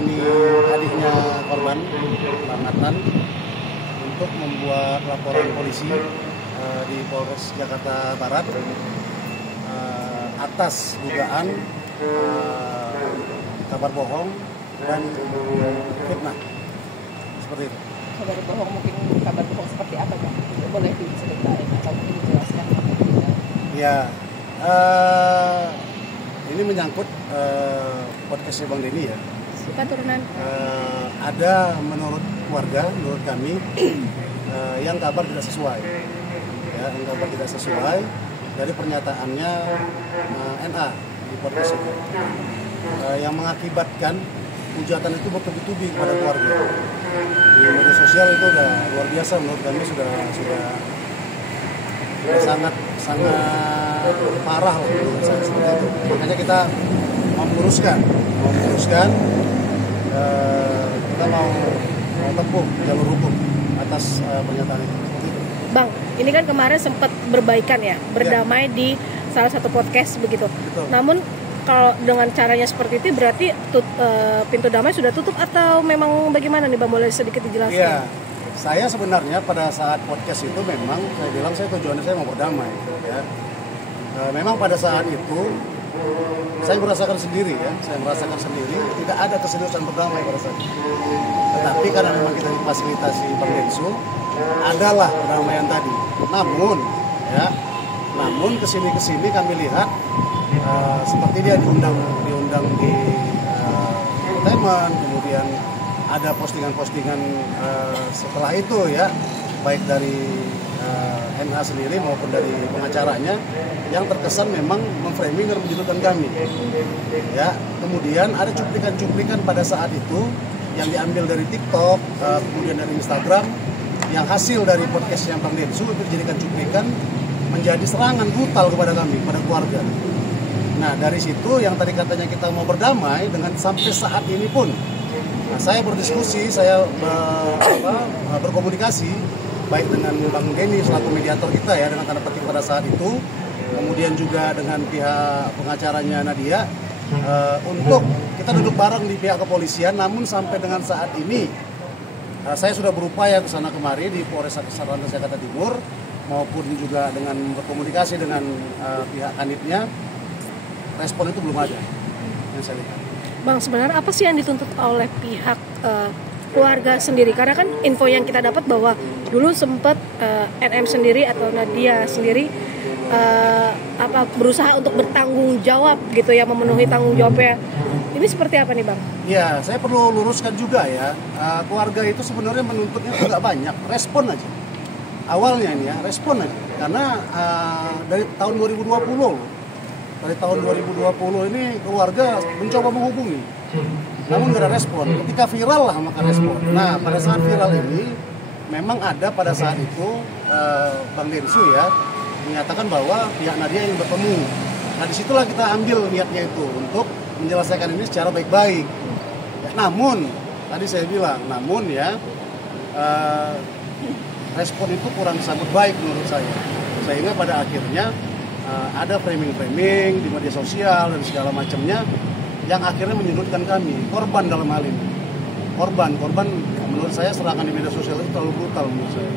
menemani adiknya korban, Bang Adnan, untuk membuat laporan polisi di Polres Jakarta Barat atas dugaan kabar bohong dan fitnah. Seperti itu. Kabar bohong, mungkin kabar bohong seperti apa, Bang? Boleh diceritain atau mungkin dijelaskan? Ya, ini menyangkut podcastnya Bang Denny ya. Suka turunan. Ada menurut keluarga, menurut kami yang kabar tidak sesuai. Ya, yang kabar tidak sesuai dari pernyataannya NA di podcast itu. Yang mengakibatkan hujatan itu bertubi-tubi kepada keluarga. Di media sosial itu udah luar biasa menurut kami, sudah sangat parah lah menurut saya seperti itu. Makanya kita mau meluruskan kita mau tempuh jalur hukum atas pernyataan itu. Bang, ini kan kemarin sempat berbaikan ya, berdamai di salah satu podcast begitu. Betul. Namun kalau dengan caranya seperti itu berarti pintu damai sudah tutup atau memang bagaimana nih Bang, boleh sedikit dijelaskan? Iya, saya sebenarnya pada saat podcast itu memang saya bilang tujuannya saya mau berdamai ya. Memang pada saat itu saya merasakan sendiri tidak ada keseriusan berdamai pada saat itu. Tetapi karena memang kita difasilitasi Bang Densu, adalah perdamaian tadi. Namun kesini kami lihat seperti dia diundang di entertainment, kemudian ada postingan-postingan setelah itu ya, baik dari NA sendiri maupun dari pengacaranya yang terkesan memang memframing dan menjudulkan kami. Ya, kemudian ada cuplikan-cuplikan pada saat itu yang diambil dari TikTok, kemudian dari Instagram, yang hasil dari podcastnya Bang Densu itu dijadikan cuplikan menjadi serangan brutal kepada kami, pada keluarga. Nah, dari situ yang tadi katanya kita mau berdamai dengan sampai saat ini pun. Nah, saya berdiskusi, saya berkomunikasi baik dengan Bang Denny selaku mediator kita ya, dengan tanda petik pada saat itu, kemudian juga dengan pihak pengacaranya Nadia, untuk kita duduk bareng di pihak kepolisian. Namun sampai dengan saat ini saya sudah berupaya ke sana kemari di Polres Jakarta Timur maupun juga dengan berkomunikasi dengan pihak kanitnya, respon itu belum ada yang saya lihat. Bang, sebenarnya apa sih yang dituntut oleh pihak keluarga sendiri? Karena kan info yang kita dapat bahwa dulu sempat NM sendiri atau Nadia sendiri berusaha untuk bertanggung jawab gitu ya, memenuhi tanggung jawabnya. Ini seperti apa nih Bang? Ya, saya perlu luruskan juga ya, keluarga itu sebenarnya menuntutnya nggak banyak, respon aja. Awalnya ini ya, respon aja. Karena dari tahun 2020 ini keluarga mencoba menghubungi, namun nggak ada respon. Ketika viral lah maka respon. Nah, pada saat viral ini memang ada pada saat itu Bang Densu ya menyatakan bahwa pihak Nadia ingin bertemu. Nah, disitulah kita ambil niatnya itu untuk menyelesaikan ini secara baik-baik. Ya, namun tadi saya bilang, respon itu kurang disambut baik menurut saya. Sehingga pada akhirnya ada framing-framing di media sosial dan segala macamnya yang akhirnya menyudutkan kami, korban dalam hal ini. Korban menurut saya serangan di media sosial itu terlalu brutal menurut saya.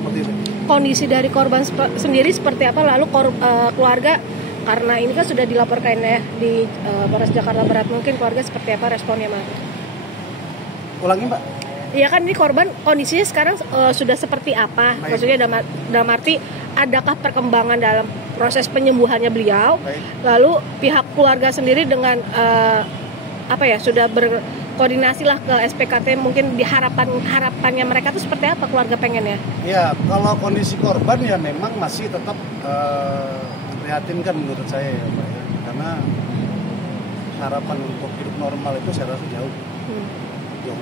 Seperti itu. Kondisi dari korban sendiri seperti apa? Lalu keluarga, karena ini kan sudah dilaporkan ya di Polres Jakarta Barat, mungkin keluarga seperti apa responnya, Mbak? Ulangi, Mbak. Iya kan, ini korban kondisinya sekarang sudah seperti apa? Baik. Maksudnya dalam arti adakah perkembangan dalam proses penyembuhannya beliau? Baik. Lalu pihak keluarga sendiri dengan sudah berkoordinasi lah ke SPKT, mungkin harapannya mereka tuh seperti apa keluarga pengennya? Ya, kalau kondisi korban ya memang masih tetap prihatinkan menurut saya ya Mbak ya. Karena harapan untuk hidup normal itu saya rasa jauh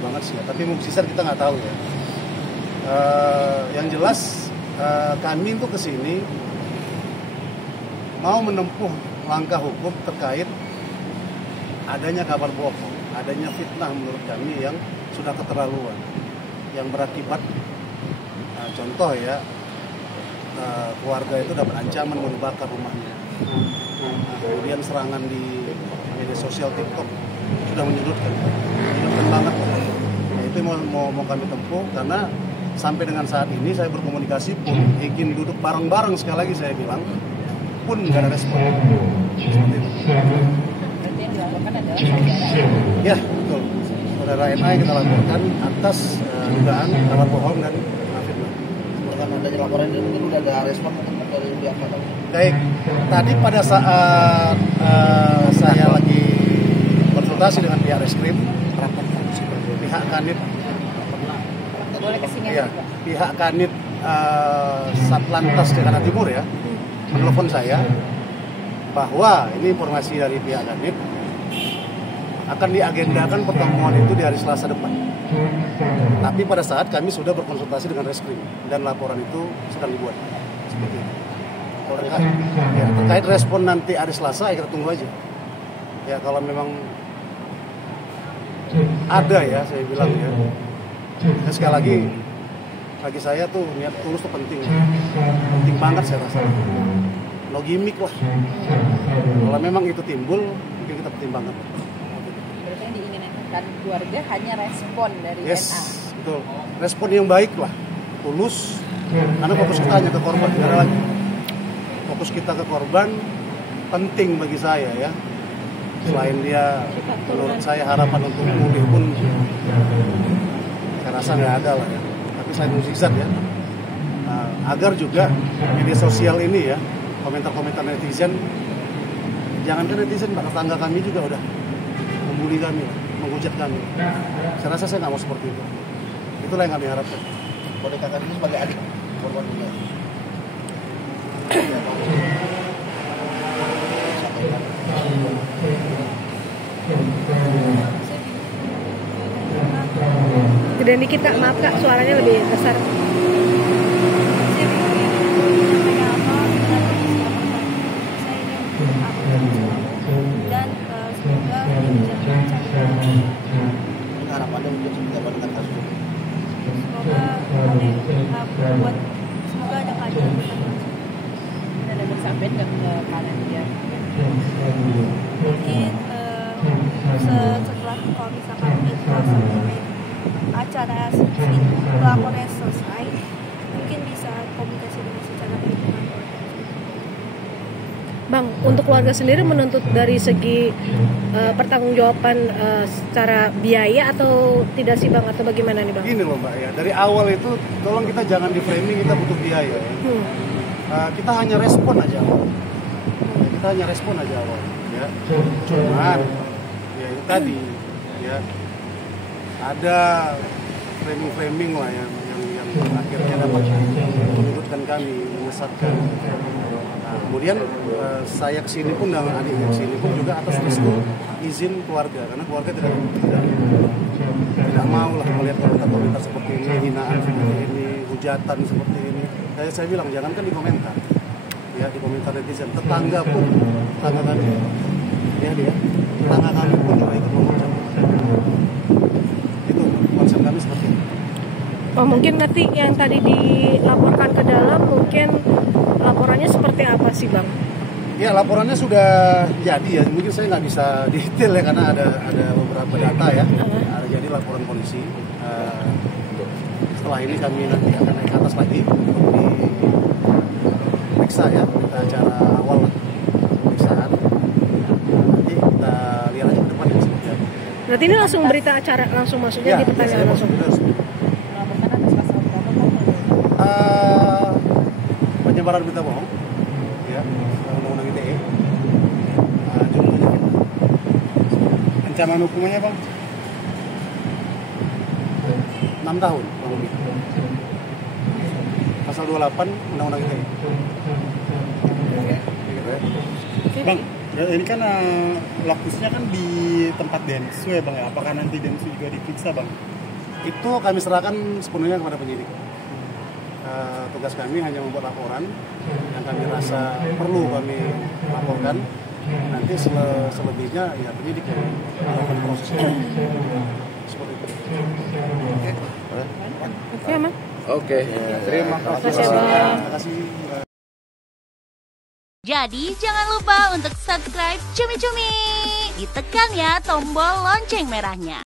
banget sih ya. Tapi mukjizat kita nggak tahu ya. Yang jelas kami itu kesini mau menempuh langkah hukum terkait adanya kabar bohong, adanya fitnah menurut kami yang sudah keterlaluan, yang berakibat contoh ya, keluarga itu dapat ancaman membakar rumahnya, kemudian serangan di media sosial TikTok sudah menyudutkan banget. Nah, itu mau kami tempuh karena sampai dengan saat ini saya berkomunikasi pun ingin duduk bareng-bareng, sekali lagi saya bilang pun nggak ada respon. Seperti itu. Berarti yang dilaporkan adalah saudara. Ya betul, saudara NA yang kita laporkan atas dugaan kabar bohong dan fitnah. Dengan adanya laporan ini mungkin udah ada respon dari pihak mana? Baik, tadi pada saat saya lagi konsultasi dengan pihak reskrim, pihak Kanit, Boleh kesini iya, pihak Kanit Satlantas Jakarta Timur ya, menelpon saya bahwa ini informasi dari pihak Kanit akan diagendakan pertemuan itu di hari Selasa depan. Tapi pada saat kami sudah berkonsultasi dengan reskrim dan laporan itu sedang dibuat. Seperti itu. Terkait respon nanti hari Selasa, ya kita tunggu aja. Ya kalau memang ada ya, saya bilang ya. Dan sekali lagi, bagi saya tuh niat tulus tuh penting banget saya rasa. No gimmick lah. Kalau memang itu timbul, mungkin kita pertimbangkan. Berarti yang diinginkan keluarga hanya respon dari Yes, NA. betul. Respon yang baik lah, tulus. Karena fokus kita hanya ke korban, tidak ada lagi. Fokus kita ke korban penting bagi saya ya. Selain dia, menurut saya harapan untuk pulih pun saya rasa nggak ada lah ya. Tapi saya mukjizat ya. Agar juga media sosial ini ya, komentar-komentar netizen, jangankan netizen, bahkan tetangga kami juga udah membuli kami, menghujat kami. Saya rasa saya nggak mau seperti itu. Itulah yang kami harapkan. Boleh kakak ini sebagai adik korban juga. Gedein dikit Kak, maaf Kak, suaranya lebih besar. Dan semoga jangan Harapannya mungkin seperti apa dengan kasus ini? semoga ada keadilan. Dan ada bersampean nggak ke kalian dia? Mungkin setelah kalau misalkan itu sampai acara pelapornya selesai, mungkin bisa komunikasi dengan secara pribadi. Bang, untuk keluarga sendiri menuntut dari segi pertanggungjawaban secara biaya atau tidak sih Bang, atau bagaimana nih Bang? Gini loh Mbak ya, dari awal itu tolong kita jangan di framing kita butuh biaya ya. Kita hanya respon aja awal. Kita hanya respon aja awal ya. Cuman ya itu tadi ya, ada framing lah yang akhirnya dapat menyudutkan kami, menyesatkan. Nah, kemudian saya kesini pun dengan adiknya kesini pun juga atas restu izin keluarga, karena keluarga tidak mau lah melihat komentar-komentar seperti ini, hinaan seperti ini, hujatan seperti ini. Saya bilang jangankan di komentar, ya di komentar netizen, tetangga pun, tetangga kami, ya dia, tetangga kami pun juga ikut mengucap. Itu konsep kami seperti itu. Oh, mungkin nanti yang tadi dilaporkan ke dalam, mungkin laporannya seperti apa sih Bang? Ya laporannya sudah jadi ya, mungkin saya nggak bisa detail ya karena ada beberapa data ya. Ada jadi laporan polisi. Setelah ini kami nanti akan naik ke atas lagi untuk diperiksa ya, kita acara awal pemeriksaan. Nanti kita lihat aja ke depan ya seperti apa. Berarti ini langsung berita acara, langsung maksudnya di pertanyaan langsung. Melaporkan atas pasal berapa Bang? Penyebaran berita bohong, ya, undang-undang ITE. Jumlahnya Ancaman hukumannya Bang? 6 tahun kurang lebih. Pasal 28 undang-undang ITE. Gitu ya. Bang, ya ini kan lokasinya kan di tempat Densu ya Bang ya. Apakah nanti Densu juga diperiksa Bang? Itu kami serahkan sepenuhnya kepada penyidik. Tugas kami hanya membuat laporan yang kami rasa perlu kami laporkan. Nanti selebihnya ya penyidik yang melakukan prosesnya. Seperti itu. Oke, Bang. Oke. Terima kasih. Terima kasih. Jadi jangan lupa untuk subscribe Cumi Cumi. ditekan ya tombol lonceng merahnya.